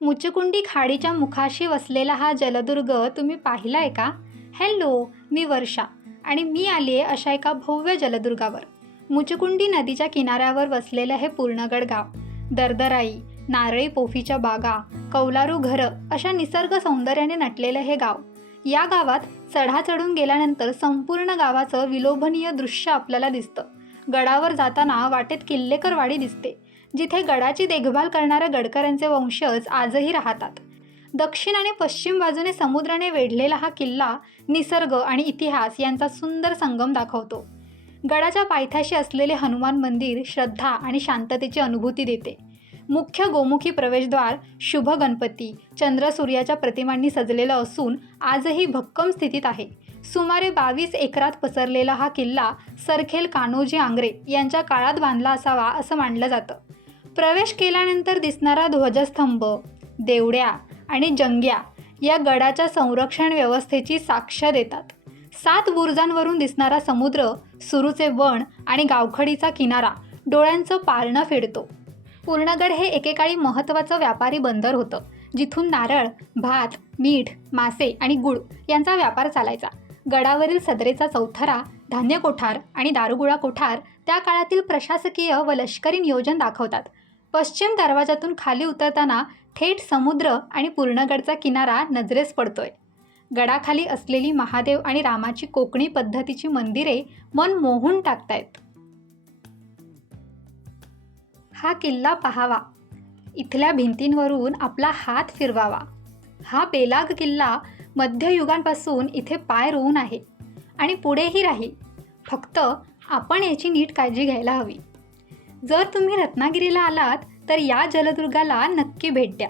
मुचकुंडी खाडीच्या मुखाशी वसलेला हा जलदुर्ग तुम्ही पाहिलाय का? हॅलो, मी वर्षा आणि मी आली आहे अशा एका भव्य जलदुर्गावर. मुचकुंडी नदीच्या किनाऱ्यावर वसलेलं हे पूर्णगड गाव. दरदराई, नारळी पोफीच्या बागा, कौलारू घरं अशा निसर्ग सौंदर्याने नटलेलं हे गाव. या गावात चढा चढून गेल्यानंतर संपूर्ण गावाचं विलोभनीय दृश्य आपल्याला दिसतं. गडावर जाताना वाटेत किल्लेकर वाडी दिसते, जिथे गडाची देखभाल करणाऱ्या गडकऱ्यांचे वंशज आजही राहतात. दक्षिण आणि पश्चिम बाजूने समुद्राने वेढलेला हा किल्ला निसर्ग आणि इतिहास यांचा सुंदर संगम दाखवतो. गडाच्या पायथ्याशी असलेले हनुमान मंदिर श्रद्धा आणि शांततेची अनुभूती देते. मुख्य गोमुखी प्रवेशद्वार शुभ गणपती, चंद्र सूर्याच्या प्रतिमांनी सजलेलं असून आजही भक्कम स्थितीत आहे. सुमारे 22 एकरात पसरलेला हा किल्ला सरखेल कान्होजी आंग्रे यांच्या काळात बांधला असावा असं मानलं जातं. प्रवेश केल्यानंतर दिसणारा ध्वजस्तंभ, देवड्या आणि जंग्या या गडाच्या संरक्षण व्यवस्थेची साक्ष देतात. 7 बुरुजांवरून दिसणारा समुद्र, सुरूचे वण आणि गावखडीचा किनारा डोळ्यांचं पारणं फेडतो. पूर्णगड हे एकेकाळी महत्त्वाचं व्यापारी बंदर होतं, जिथून नारळ, भात, मीठ, मासे आणि गुळ यांचा व्यापार चालायचा. गडावरील सदरेचा चौथरा, धान्य कोठार आणि दारुगोळा कोठार त्या काळातील प्रशासकीय व लष्करी नियोजन दाखवतात. पश्चिम दरवाजातून खाली उतरताना थेट समुद्र आणि पूर्णगडचा किनारा नजरेस पडतोय. गडाखाली असलेली महादेव आणि रामाची कोकणी पद्धतीची मंदिरे मन मोहून टाकतायत. हा किल्ला पहावा, इथल्या भिंतींवरून आपला हात फिरवावा. हा बेलाग किल्ला मध्ययुगांपासून इथे पाय रोवून आहे आणि पुढेही राहील. फक्त आपण याची नीट काळजी घ्यायला हवी. जर तुम्ही रत्नागिरीला आलात तर या जलदुर्गाला नक्की भेट द्या.